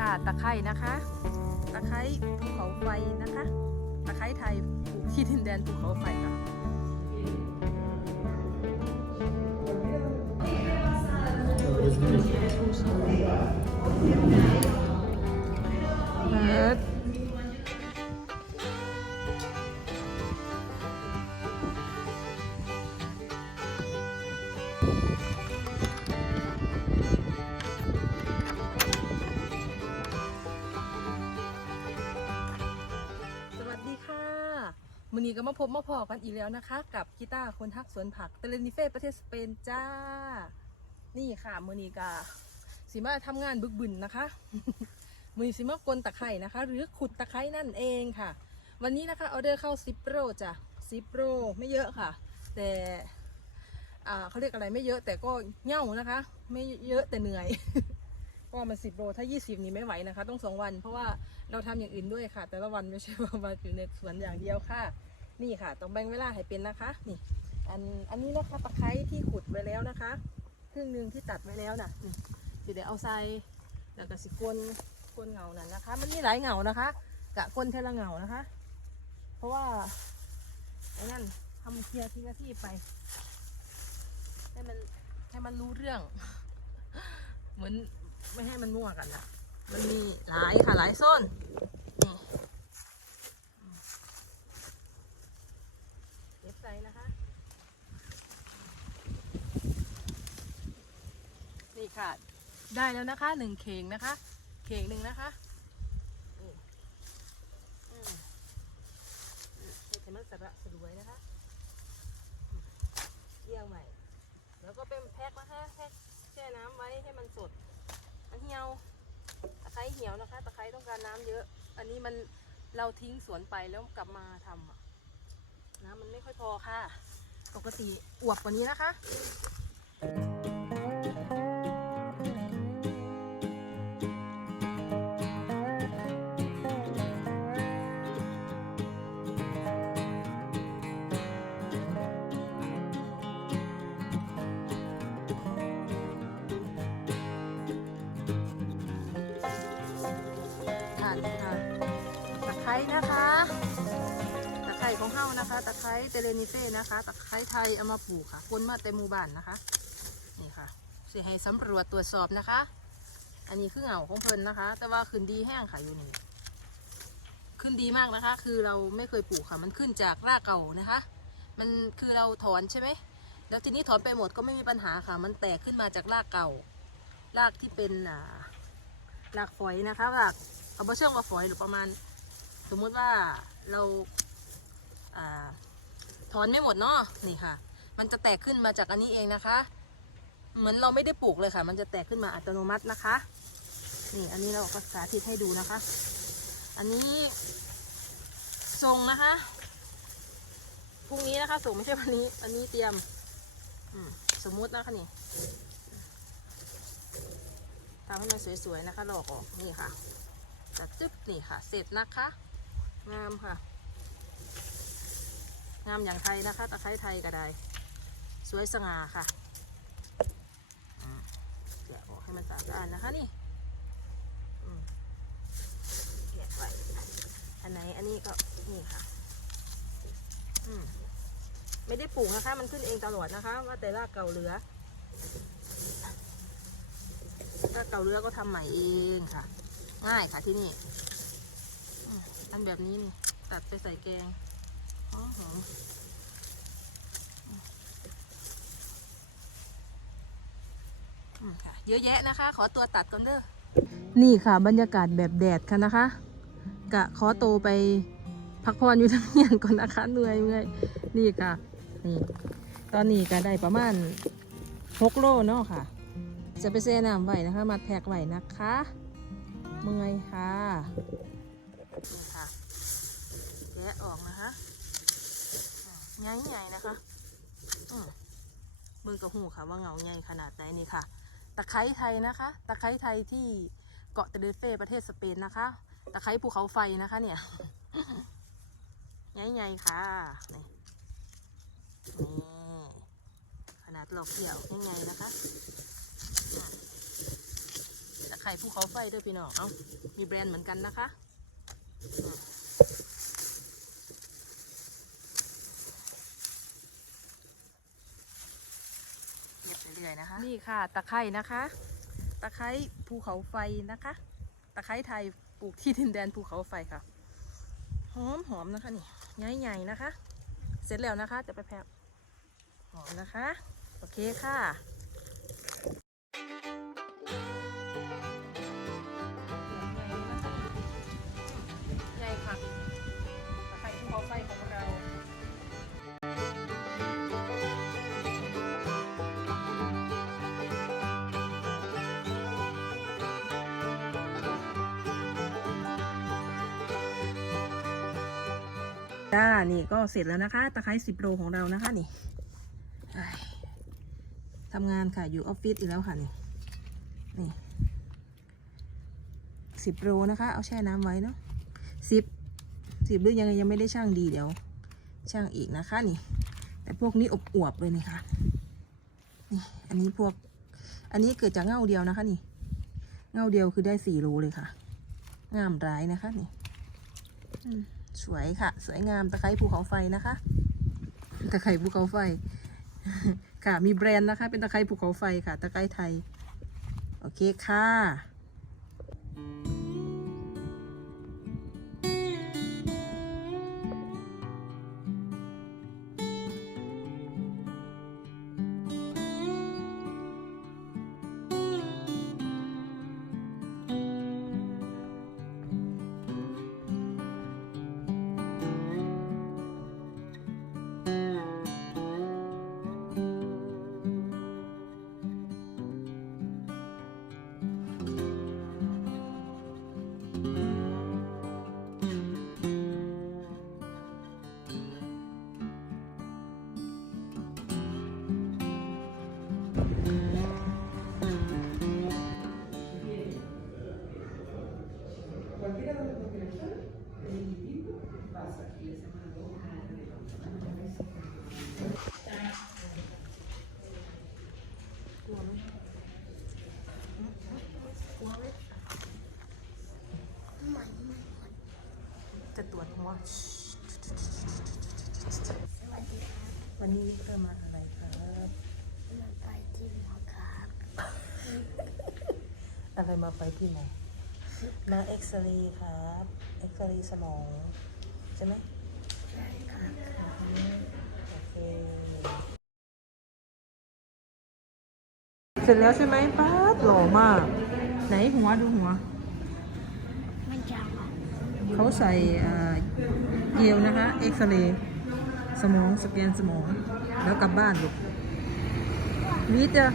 ค่ะ ตะไคร่นะคะ ตะไคร้ภูเขาไฟนะคะ ตะไคร้ไทยปลูกที่ดินแดนภูเขาไฟค่ะเอิร์ นี้ก็มาพบมาพอกันอีกแล้วนะคะ กับกีตาร์คนทักสวนผักเตเลนิเฟ่ประเทศสเปนจ้า นี่ค่ะมือนี้ก็สิมาทำงานบึกบึนนะคะมือสิมากลตะไคร่นะคะ หรือขุดตะไคร่นั่นเองค่ะ วันนี้นะคะออเดอร์เข้าซิปโรจ้ะซิปโรไม่เยอะค่ะ แต่เขาเรียกอะไรไม่เยอะแต่ก็เง่านะคะ ไม่เยอะแต่เหนื่อยเพราะว่ามันสิบโลถ้า 20 นี่ไม่ไหวนะคะ ต้องสองวัน เพราะว่าเราทำอย่างอื่นด้วยค่ะ แต่ละวันไม่ใช่ว่ามาอยู่ในสวนอย่างเดียวค่ะ นี่ค่ะ ต้องแบ่งเวลาให้เป็นนะคะ นี่ อันอันนี้นะคะตะไคร้ที่ขุดไว้แล้วนะคะครึ่งหนึ่งที่ตัดไว้แล้วน่ะนี่สิเดี๋ยวเอาใส่แล้วก็สิกลกลเหงานั่นนะคะ มันมีหลายเหงานะคะ กะกลเทละเหงานะคะ เพราะว่าไอ้นั่นทำเคลียร์ทีละที่ไป ให้มันให้มันรู้เรื่อง เหมือนไม่ให้มันมั่วกันนะมันมีหลายค่ะหลายโซนนี่เก็บใส่นะคะ นี่ ค่ะ ได้แล้วนะคะหนึ่งเข่งนะคะ เข่งหนึ่งนะคะนี่อืมอืมให้มันสระสวยนะคะเยี่ยงใหม่ แล้วก็เป็นแพ็คนะคะแพ็คแช่น้ำไว้ให้มันสด มันเหี่ยว ตะไคร้เหี่ยวนะคะ ตะไคร้ต้องการน้ำเยอะ อันนี้มันเราทิ้งสวนไปแล้วกลับมาทำอะน้ำมันไม่ค่อยพอค่ะ ปกติอวบกว่านี้นะคะ นะคะตะไคร้ของเฮานะคะตะไคร้เตเลนิเฟ่นะคะตะไคร้ไทยเอามาปลูกค่ะคนมาเต็มหมู่บ้านนะคะนี่ค่ะสิให้สำรวจตรวจสอบนะคะ อันนี้คือเหงาของเพิ่นนะคะ แต่ว่าขึ้นดีแห้งค่ะอยู่นี่ขึ้นดีมากนะคะ คือเราไม่เคยปลูกค่ะ มันขึ้นจากรากเก่านะคะ มันคือเราถอนใช่ไหมแล้วทีนี้ถอนไปหมดก็ไม่มีปัญหาค่ะ มันแตกขึ้นมาจากรากเก่ารากที่เป็นอ่าหลากฝอยนะคะหลากเอาไปเชื่อมกับฝอยหรือประมาณ สมมุติว่าเราอาถอนไม่หมดเนาะนี่ค่ะ มันจะแตกขึ้นมาจากอันนี้เองนะคะ เหมือนเราไม่ได้ปลูกเลยค่ะ มันจะแตกขึ้นมาอัตโนมัตินะคะ นี่อันนี้เราก็สาธิตให้ดูนะคะ อันนี้ส่งนะคะพรุ่งนี้นะคะส่งไม่ใช่วันนี้ อันนี้เตรียมอมสมมุตินะคะนี่ทำให้มันสวยๆนะคะหลอกออกนี่ค่ะตัดจึ๊บนี่ค่ะ เสร็จนะคะ งามค่ะ งามอย่างไทยนะคะ ตะไคร้ไทยก็ได้ สวยสง่าค่ะแกะออกให้มันสะอาดนะคะนี่แกะไว้อันไหนอันนี้ก็นี่ค่ะ อืมไม่ได้ปลูกนะคะ มันขึ้นเองตลอดนะคะ ว่าแต่รากเก่าเหลือถ้าเก่าเรือก็ทำใหม่เองค่ะ ง่ายค่ะที่นี่ อันแบบนี้นี่ตัดไปใส่แกงหอมหอมเยอะแยะนะคะ ขอตัวตัดก่อนเด้อ นี่ค่ะบรรยากาศแบบแดดค่ะนะคะ กะขอโตไปพักผ่อนอยู่ทั้งเมียนก่อนนะคะเหนื่อยเมื่อยนี่ค่ะ นี่ ตอนนี้ก็ได้ประมาณหกโลเนาะค่ะ จะไปเซน้ำไหวนะคะ มาแทกไหวนะคะ เมื่อยค่ะค่ะ ออกนะคะใหญ่ๆนะคะมมือกับหูค่ะว่าเงาใหญ่ขนาดไหนนี่ค่ะ ตะไคร้ไทยนะคะ ตะไคร้ไทยที่เกาะเตเดเฟ่ประเทศสเปนนะคะ ตะไคร้ภูเขาไฟนะคะ เนี่ยใหญ่ๆค่ะนี่นี่ขนาดหลอกเดี่ยวใหญ่ๆนะคะตะไคร้ภูเขาไฟด้วยพี่น้อง เอามีแบรนด์เหมือนกันนะคะอืมเก็บไปเรื่อย นี่ค่ะ ตะไคร้นะคะ ตะไคร้ภูเขาไฟนะคะ ตะไคร้ไทยปลูกที่ดินแดนภูเขาไฟค่ะ หอมหอมนะคะนี่ใหญ่ๆนะคะ เสร็จแล้วนะคะจะไปแพะหอมนะคะ โอเคค่ะ จ้า นี่ก็เสร็จแล้วนะคะ ตะไคร้สิบโลของเรานะคะนี่ทำงานค่ะ อยู่ออฟฟิศอีกแล้วค่ะนี่ นี่สิบโลนะคะ เอาแช่น้ำไว้เนาะสิบสิบหรือยังไงยังไม่ได้ช่างดีเดี๋ยว ช่างอีกนะคะนี่ แต่พวกนี้อบอวบเลยนี่ค่ะนี่อันนี้พวก อันนี้เกิดจากเง่าเดียวนะคะนี่ เง่าเดียวคือได้สี่โลเลยค่ะ งามร้ายนะคะนี่ อืม สวยค่ะ สวยงามตะไคร้ภูเขาไฟนะคะ ตะไคร้ภูเขาไฟ ค่ะ มีแบรนด์นะคะ เป็นตะไคร้ภูเขาไฟค่ะ ตะไคร้ไทย โอเคค่ะ อะไรมาไปที่ไหน มาเอ็กซเรย์ครับเอ็กซเรย์สมอง ใช่ไหมใช่ครับโอเคเสร็จแล้วใช่ไหมป้าดหล่อมาก ไหนหัวดูหัว มันจะอะเขาใส่เอ่อเยลนะคะเอ็กซเรย์สมองสแกนสมอง แล้วกลับบ้านลูกวิทย์จะ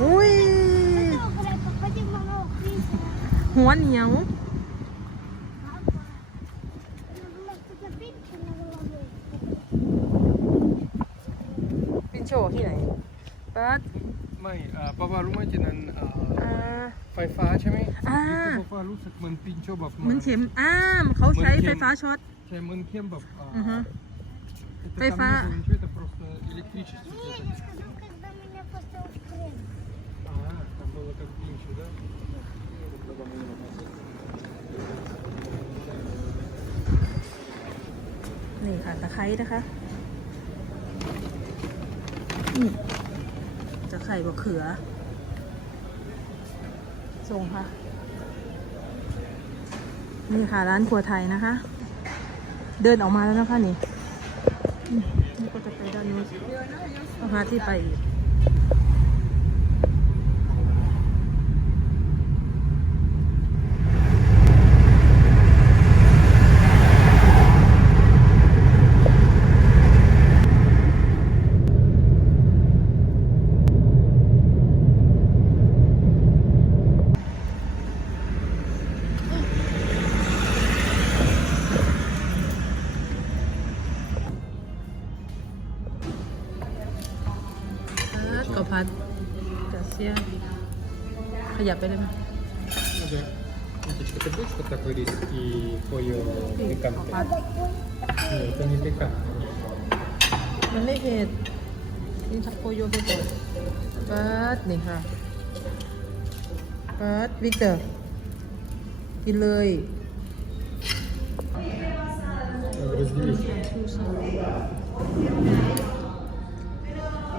อุ้ย อะไรปะปะจะมาบอกพี่ หัวเหนียวปินโชที่ไหนปัดไม่ป้าว่ารู้ไหมจีนันไฟฟ้าใช่ไหมอ่าปาว่ารู้สึกเหมือนปินโชแบบเหมือนเข็มอ่ามเขาใช้ไฟฟ้าช็อตใช่เหมือนเข็มแบบไฟฟ้าะตะไคร้นะคะอืมตะไคร้บะเขือ ส่งค่ะ นี่ค่ะร้านครัวไทยนะคะ เดินออกมาแล้วนะคะนี่นี่ก็จะไปด้านนู้นต้องหาที่ไปอีก ก็พัดจะเสียขยับไปได้ไหม Надо, Ниточка, ты будешь вот такой рис и пойо ขอพัด пикантный? Нет, это не пикантный. มันไม่เผ็ดนี่ทักโคโยไปก่อนปัดนี่ค่ะ เปิดวิกเตอร์ กินเลย Надо